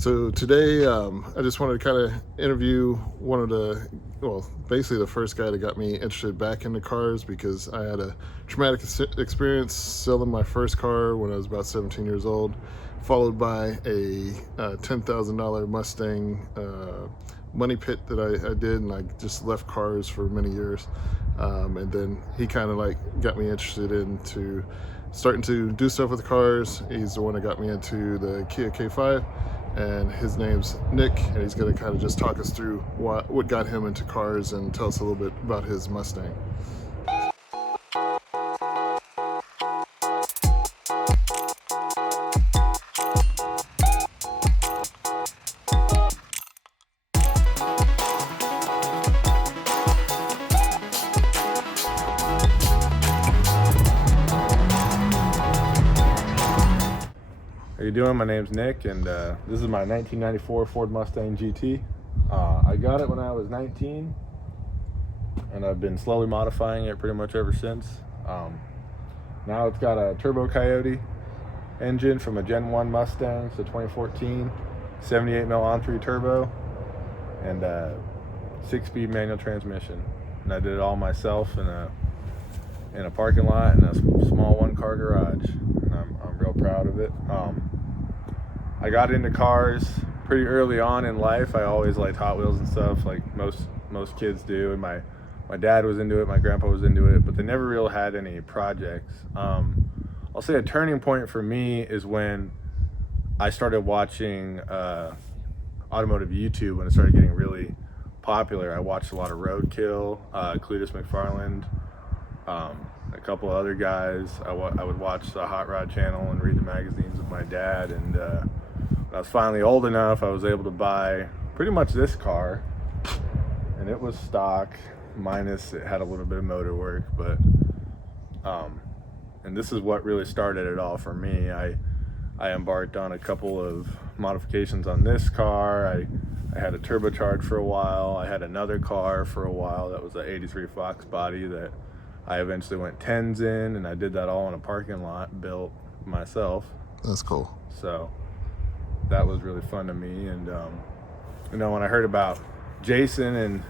So today, I just wanted to kind of interview one of basically the first guy that got me interested back into cars, because I had a traumatic experience selling my first car when I was about 17 years old, followed by a $10,000 Mustang money pit that I did, and I just left cars for many years. And then he kind of like got me interested into starting to do stuff with cars. He's the one that got me into the Kia K5, and his name's Nick, and he's going to kind of just talk us through what got him into cars and tell us a little bit about his Mustang. How you doing? My name's Nick, and this is my 1994 Ford Mustang GT. I got it when I was 19, and I've been slowly modifying it pretty much ever since. Now it's got a turbo Coyote engine from a Gen 1 Mustang, so 2014, 78 mil on-3 turbo, and 6-speed manual transmission. And I did it all myself in a parking lot in a small one-car garage, and I'm real proud of it. I got into cars pretty early on in life. I always liked Hot Wheels and stuff, like most kids do. And my dad was into it, my grandpa was into it, but they never really had any projects. I'll say a turning point for me is when I started watching automotive YouTube when it started getting really popular. I watched a lot of Roadkill, Cletus McFarland, a couple of other guys. I would watch the Hot Rod channel and read the magazines with my dad, and when I was finally old enough, I was able to buy pretty much this car, and it was stock, minus it had a little bit of motor work, but and this is what really started it all for me. I embarked on a couple of modifications on this car. I had a turbocharged for a while. I had another car for a while that was an 83 Fox body that I eventually went 10s in, and I did that all in a parking lot, built myself. That's cool. So that was really fun to me. And when I heard about Jason, and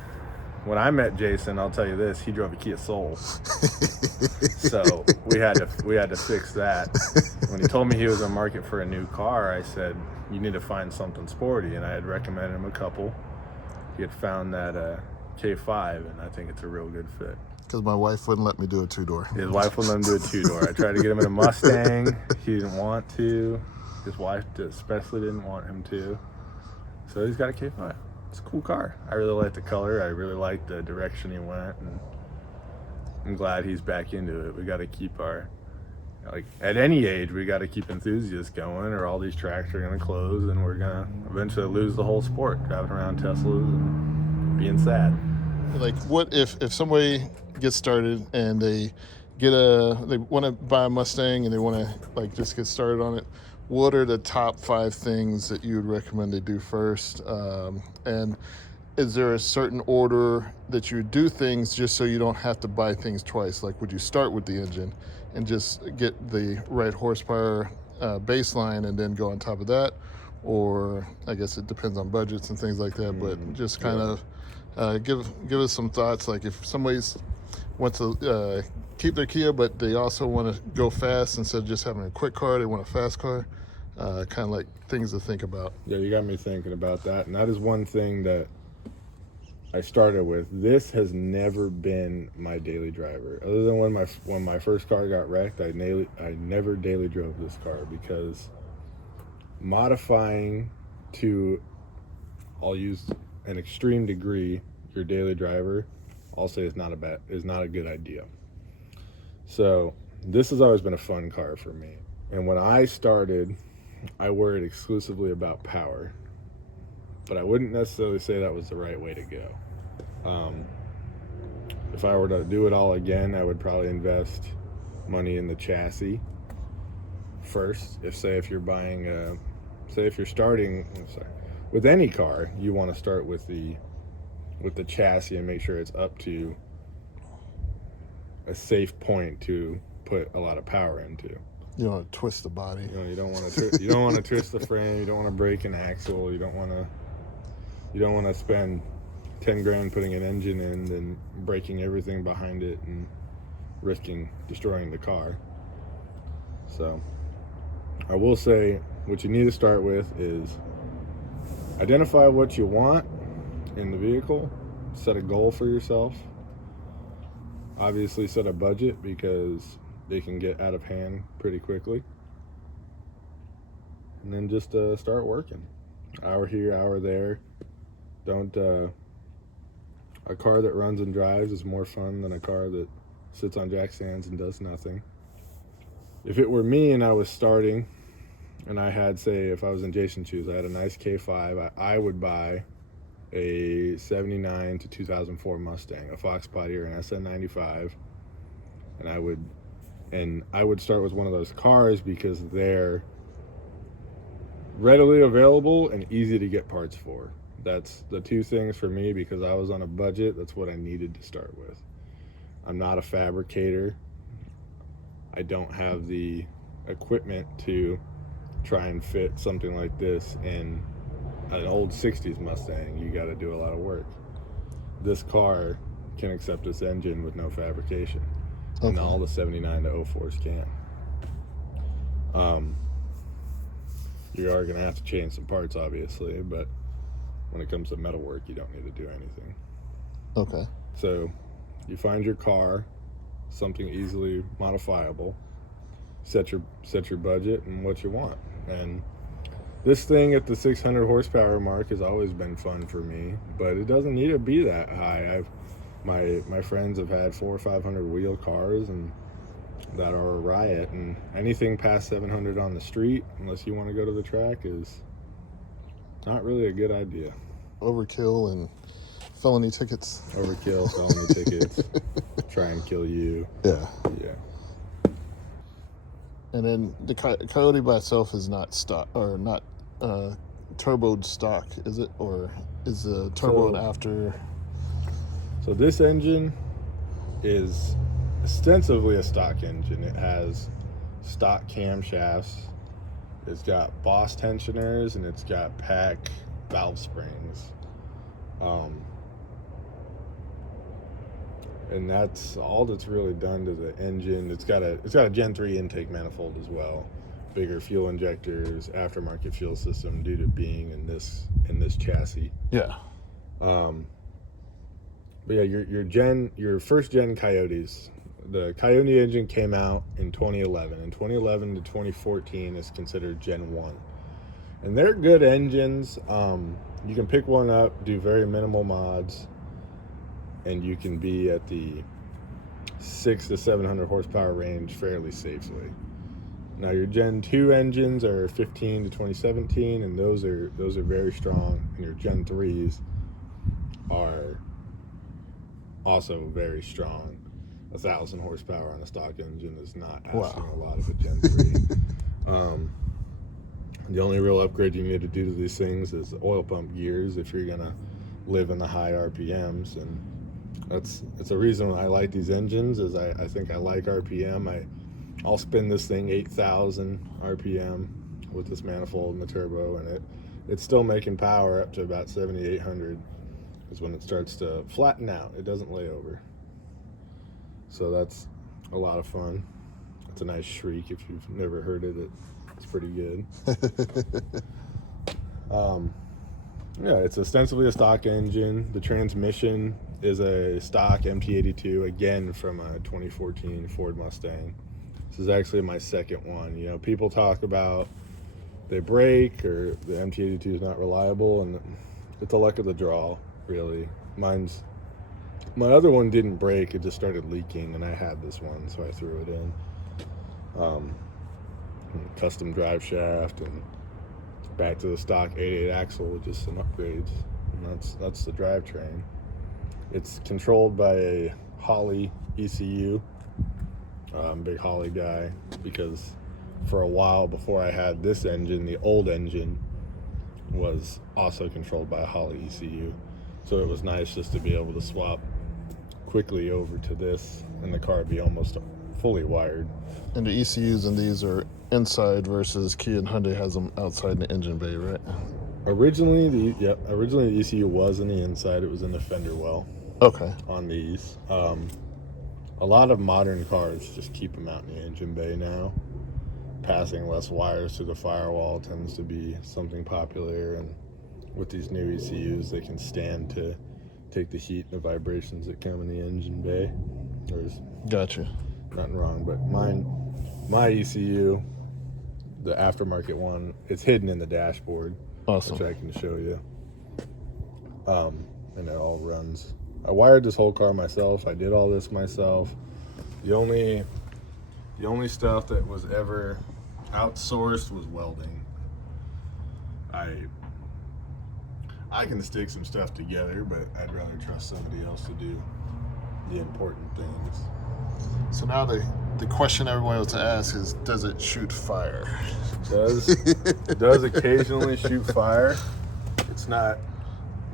when I met Jason, I'll tell you this, he drove a Kia Soul. So we had to fix that. When he told me he was in the market for a new car, I said, you need to find something sporty, and I had recommended him a couple. He had found that K5, and I think it's a real good fit. Because my wife wouldn't let me do a two-door. His wife wouldn't let him do a two-door. I tried to get him in a Mustang. He didn't want to. His wife especially didn't want him to. So he's got a K5. It's a cool car. I really like the color. I really like the direction he went, and I'm glad he's back into it. We got to keep at any age, we got to keep enthusiasts going, or all these tracks are going to close, and we're going to eventually lose the whole sport, driving around Teslas and being sad. Like, what if somebody gets started and they want to buy a Mustang and they want to just get started on it? What are the top 5 things that you would recommend they do first? And is there a certain order that you do things just so you don't have to buy things twice? Like, would you start with the engine and just get the right horsepower baseline and then go on top of that? Or I guess it depends on budgets and things like that, but just kind of give us some thoughts. Like, if somebody's wants to keep their Kia, but they also want to go fast instead of just having a quick car, they want a fast car. Kind of like things to think about. Yeah, you got me thinking about that, and that is one thing that I started with. This has never been my daily driver, other than when my first car got wrecked. I never daily drove this car, because modifying to, I'll use an extreme degree, your daily driver, I'll say is not a good idea. So this has always been a fun car for me, and when I started, I worried exclusively about power, but I wouldn't necessarily say that was the right way to go. If I were to do it all again, I would probably invest money in the chassis first. If you're starting with any car, you want to start with the chassis and make sure it's up to a safe point to put a lot of power into. You don't want to twist the body. You don't want to. You don't want to twist the frame. You don't want to break an axle. You don't want to spend 10 grand putting an engine in and breaking everything behind it and risking destroying the car. So I will say what you need to start with is identify what you want in the vehicle, set a goal for yourself, obviously set a budget because they can get out of hand pretty quickly, and then just start working. Hour here, hour there. Don't a car that runs and drives is more fun than a car that sits on jack stands and does nothing. If it were me and I was starting and I had, say, if I was in Jason's shoes, I had a nice K5, I would buy a 79 to 2004 Mustang, a Fox body or an SN95, and I would start with one of those cars because they're readily available and easy to get parts for. That's the two things for me, because I was on a budget. That's what I needed to start with. I'm not a fabricator. I don't have the equipment to try and fit something like this in an old 60s Mustang. You got to do a lot of work. This car can accept this engine with no fabrication. Okay. And all the 79 to 04s can. You are going to have to change some parts, obviously, but when it comes to metal work, you don't need to do anything. Okay. So you find your car, something easily modifiable, set your budget and what you want. And this thing at the 600 horsepower mark has always been fun for me, but it doesn't need to be that high. My friends have had 400 or 500 wheel cars and that are a riot, and anything past 700 on the street, unless you want to go to the track, is not really a good idea. Overkill and felony tickets. Overkill, felony tickets, try and kill you. Yeah. Yeah. And then the Coyote by itself is not stock, or not turboed stock, is it? Or is the turbo and after? So this engine is ostensibly a stock engine. It has stock camshafts. It's got Boss tensioners, and it's got PAC valve springs. And that's all that's really done to the engine. It's got a Gen 3 intake manifold as well. Bigger fuel injectors, aftermarket fuel system due to being in this chassis. Yeah. But yeah, your first gen Coyotes, the Coyote engine came out in 2011. In 2011 to 2014 is considered Gen 1. And they're good engines. You can pick one up, do very minimal mods, and you can be at the 600 to 700 horsepower range fairly safely. Now your Gen 2 engines are 15 to 2017, and those are very strong, and your Gen 3s are also very strong. 1,000 horsepower on a stock engine is not asking a lot of a Gen 3. The only real upgrade you need to do to these things is oil pump gears if you're gonna live in the high RPMs, and it's a reason I like these engines. Is I think I like RPM. I'll spin this thing 8,000 RPM with this manifold and the turbo, and it's still making power up to about 7,800 is when it starts to flatten out. It doesn't lay over. So that's a lot of fun. It's a nice shriek. If you've never heard it, it's pretty good. Yeah, it's ostensibly a stock engine. The transmission is a stock MT82, again from a 2014 Ford Mustang. This is actually my second one. You know, people talk about they break or the MT82 is not reliable, and it's a luck of the draw, really. My other one didn't break, it just started leaking, and I had this one, so I threw it in. Custom drive shaft, and back to the stock 8.8 axle with just some upgrades, and that's the drivetrain. It's controlled by a Holley ECU. I'm a big Holley guy because for a while before I had this engine, the old engine was also controlled by a Holley ECU. So it was nice just to be able to swap quickly over to this, and the car be almost fully wired. And the ECUs in these are inside versus Kia and Hyundai has them outside in the engine bay, right? Originally, the ECU was in the inside. It was in the fender well. Okay. On these, a lot of modern cars just keep them out in the engine bay now. Passing less wires to the firewall tends to be something popular, and with these new ECUs, they can stand to take the heat and the vibrations that come in the engine bay. There's Gotcha. nothing wrong, but my ECU, the aftermarket one, it's hidden in the dashboard. Awesome. Which I can show you. And it all runs. I wired this whole car myself. I did all this myself. The only stuff that was ever outsourced was welding. I can stick some stuff together, but I'd rather trust somebody else to do the important things. So now the question everyone wants to ask is, does it shoot fire? It does occasionally shoot fire. It's not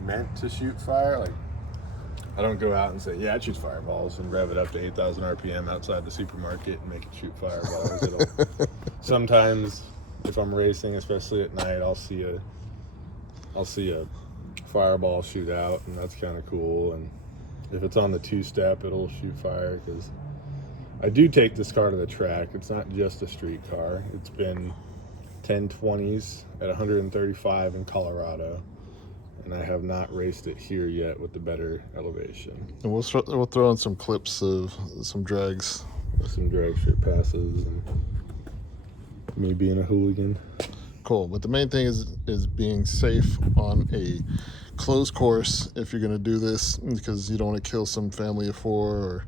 meant to shoot fire. Like, I don't go out and say, yeah, it shoots fireballs, and rev it up to 8,000 RPM outside the supermarket and make it shoot fireballs. Sometimes, if I'm racing, especially at night, I'll see a fireball shoot out, and that's kind of cool. And if it's on the two-step, it'll shoot fire, because I do take this car to the track. It's not just a street car. It's been 1020s at 135 in Colorado, and I have not raced it here yet with the better elevation. And we'll throw in some clips of some drags. Some drag strip passes and me being a hooligan. Cool, but the main thing is being safe on a closed course if you're going to do this, because you don't want to kill some family of four, or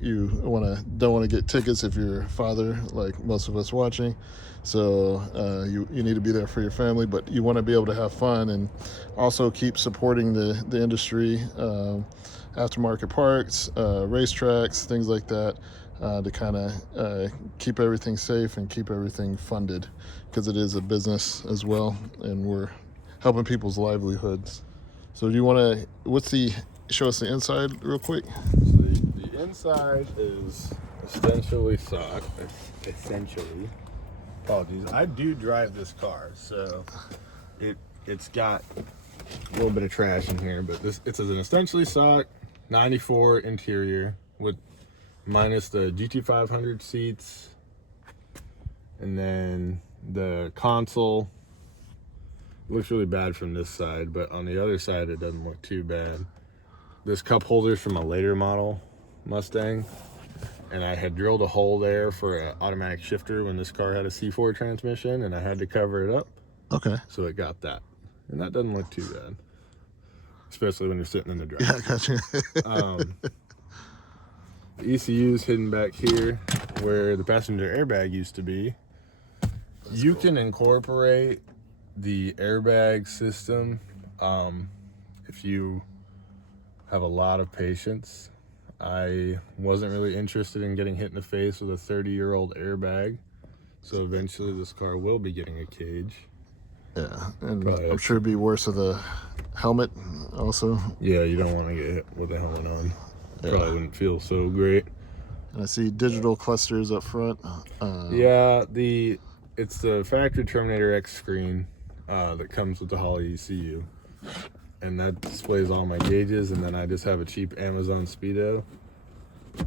you don't want to get tickets if you're a father, like most of us watching. So you need to be there for your family, but you want to be able to have fun and also keep supporting the industry, aftermarket parts, racetracks, things like that, to kind of keep everything safe and keep everything funded, because it is a business as well, and we're helping people's livelihoods. So do you want to, show us the inside real quick? So the inside is essentially apologies. I do drive this car, so it's got a little bit of trash in here, but it's an essentially stock 94 interior with minus the GT500 seats, and then the console looks really bad from this side, but on the other side it doesn't look too bad. This cup holder's from a later model Mustang, and I had drilled a hole there for an automatic shifter when this car had a C4 transmission, and I had to cover it up. Okay. So it got that, and that doesn't look too bad, especially when you're sitting in the drive. Yeah, I got you. The ECU's hidden back here where the passenger airbag used to be. You can incorporate the airbag system if you have a lot of patience. I wasn't really interested in getting hit in the face with a 30-year-old airbag, so eventually this car will be getting a cage. Yeah, and I'm sure it'd be worse with a helmet also. Yeah, you don't want to get hit with a helmet on. Yeah. Probably wouldn't feel so great. And I see digital clusters up front. Yeah, it's the factory Terminator X screen that comes with the Holley ECU. And that displays all my gauges, and then I just have a cheap Amazon Speedo.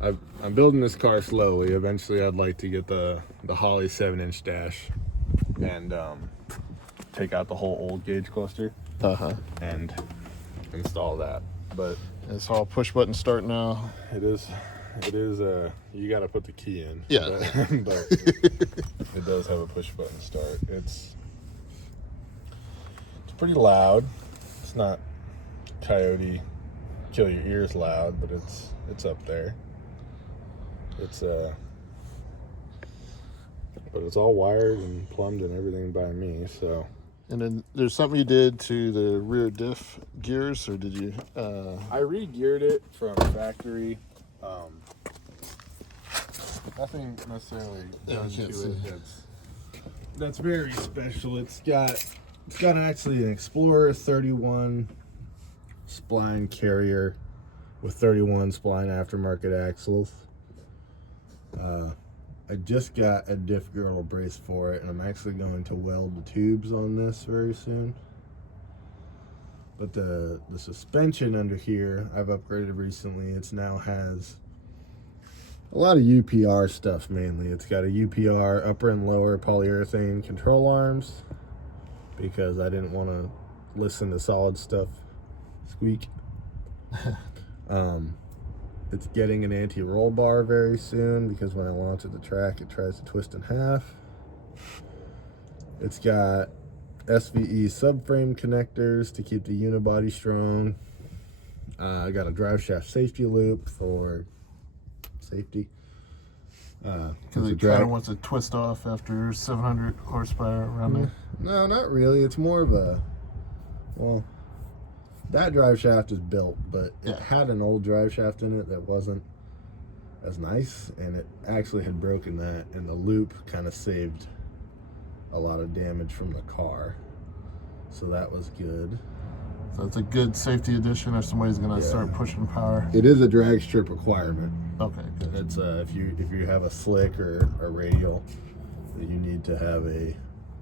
I'm building this car slowly. Eventually I'd like to get the Holley 7-inch dash and take out the whole old gauge cluster and install that. But it's all push button start now. It is you got to put the key in. Yeah. But it does have a push button start. It's pretty loud. It's not Coyote kill your ears loud, but it's up there. But it's all wired and plumbed and everything by me, so. And then there's something you did to the rear diff gears, or did you? I re-geared it from factory. Nothing necessarily done to it that's very special. It's got actually an Explorer 31 spline carrier with 31 spline aftermarket axles. I just got a diff girdle brace for it, and I'm actually going to weld the tubes on this very soon. But the suspension under here, I've upgraded recently. It now has a lot of UPR stuff mainly. It's got a UPR upper and lower polyurethane control arms because I didn't want to listen to solid stuff squeak. It's getting an anti-roll bar very soon because when I launch at the track, it tries to twist in half. It's got SVE subframe connectors to keep the unibody strong. I got a drive shaft safety loop for safety. Because it kind of wants to twist off after 700 horsepower around there. No, not really. It's more of a, well, that drive shaft is built, but it had an old drive shaft in it that wasn't as nice, and it actually had broken that, and the loop kind of saved a lot of damage from the car. So that was good. So it's a good safety addition if somebody's going to start pushing power. It is a drag strip requirement. Okay, good. It's if you have a slick or a radial, you need to have a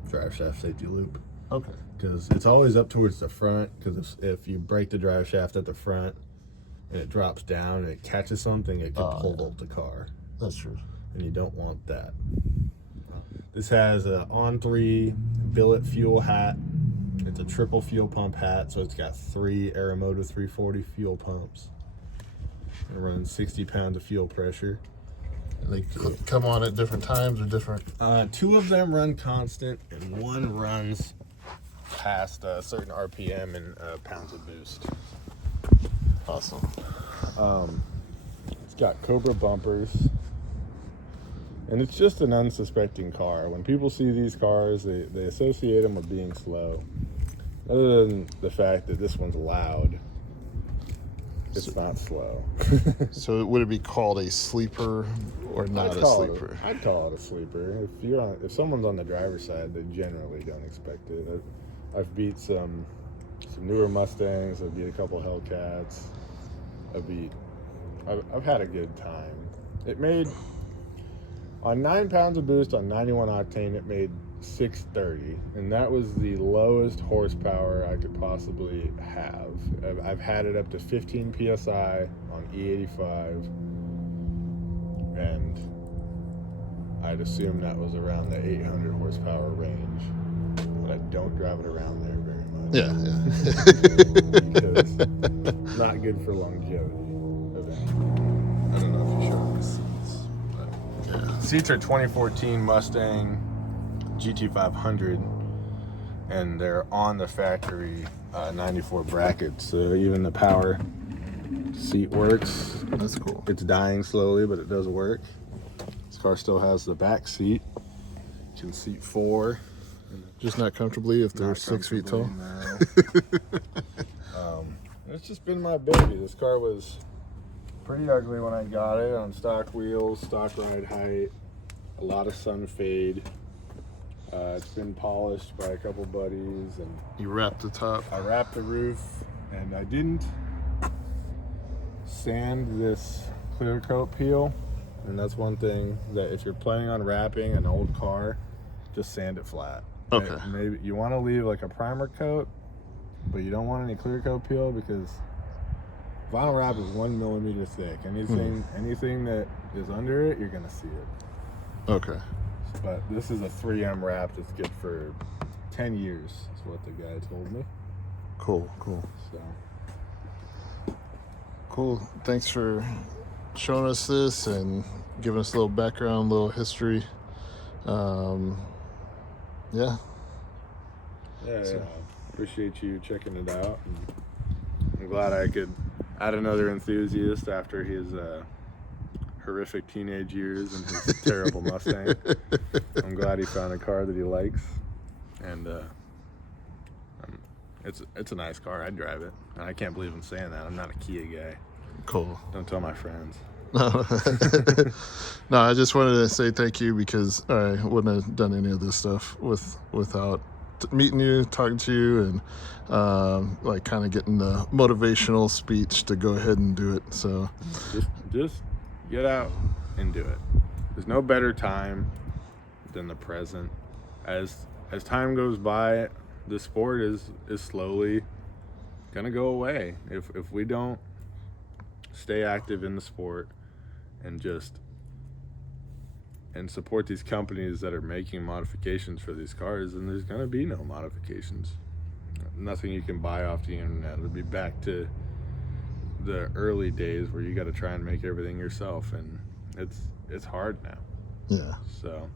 drive shaft safety loop. Okay. Because it's always up towards the front, because if you break the drive shaft at the front and it drops down and it catches something, it could pull up the car. That's true. And you don't want that. This has a on-3 billet fuel hat. It's a triple fuel pump hat, so it's got 3 Aeromotive 340 fuel pumps. It runs 60 pounds of fuel pressure. And they come on at different times or different? 2 of them run constant, and 1 runs past a certain RPM and pounds of boost. Awesome. It's got Cobra bumpers, and it's just an unsuspecting car. When people see these cars, they associate them with being slow. Other than the fact that this one's loud, it's not slow. So would it be called a sleeper or not a sleeper? I'd call it a sleeper. If someone's on the driver's side, they generally don't expect it. I've beat some newer Mustangs. I've beat a couple Hellcats. I've had a good time. It made, on 9 pounds of boost on 91 octane, it made 630, and that was the lowest horsepower I could possibly have. I've had it up to 15 psi on E85, and I'd assume that was around the 800 horsepower range, but I don't drive it around there very much. Because it's not good for longevity. I don't know if you showed the seats, but seats are 2014 Mustang GT 500, and they're on the factory 94 bracket, so even the power seat works. That's cool. It's dying slowly, but it does work. This car still has the back seat. You can seat 4. Just not comfortably if they're 6 feet tall. It's just been my baby. This car was pretty ugly when I got it, on stock wheels, stock ride height, a lot of sun fade. It's been polished by a couple buddies, and You wrap the top. I wrapped the roof, and I didn't sand this clear coat peel. And that's one thing that if you're planning on wrapping an old car, just sand it flat. Okay. Maybe you want to leave like a primer coat, but you don't want any clear coat peel because vinyl wrap is 1 millimeter thick. Anything that is under it, you're gonna see it. Okay. But this is a 3M wrap that's good for 10 years, is what the guy told me. Cool. So Cool. Thanks for showing us this and giving us a little background, little history. Yeah. Appreciate you checking it out. And I'm glad I could add another enthusiast after his horrific teenage years and his terrible Mustang. I'm glad he found a car that he likes, and it's a nice car. I'd drive it, and I can't believe I'm saying that. I'm not a Kia guy. Cool. Don't tell my friends. No, I just wanted to say thank you because I wouldn't have done any of this stuff without meeting you, talking to you, and like kind of getting the motivational speech to go ahead and do it. So just get out and do it. there's no better time than the present. As time goes by, the sport is slowly gonna go away if we don't stay active in the sport and support these companies that are making modifications for these cars. And there's gonna be no modifications, nothing you can buy off the internet. It'll be back to the early days where you got to try and make everything yourself, and it's hard now. Yeah. So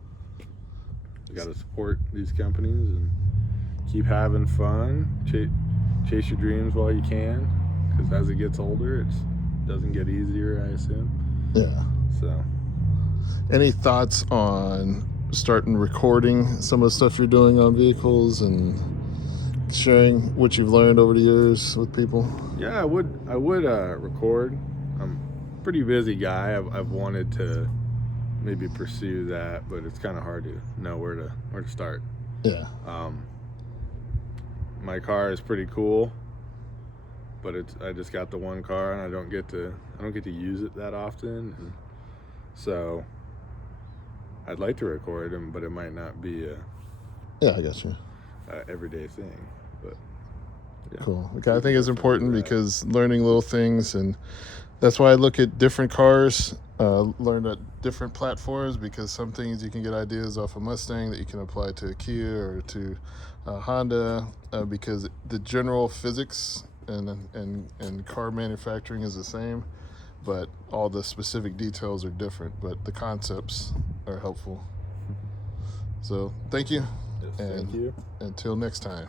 you got to support these companies and keep having fun. Chase your dreams while you can, because as it gets older, it doesn't get easier, I assume. Yeah. So, any thoughts on starting recording some of the stuff you're doing on vehicles and sharing what you've learned over the years with people? Yeah, I would record. I'm a pretty busy guy. I've wanted to maybe pursue that, but it's kind of hard to know where to start. Yeah. My car is pretty cool, but I just got the one car, and I don't get to use it that often, and so I'd like to record them, but it might not be I got you. Everyday thing. But yeah. Cool. Okay, I think it's important because learning little things, and that's why I look at different cars, learn at different platforms, because some things you can get ideas off a Mustang that you can apply to a Kia or to Honda, because the general physics and car manufacturing is the same, but all the specific details are different, but the concepts are helpful. So thank you. Yes, thank you. Until next time.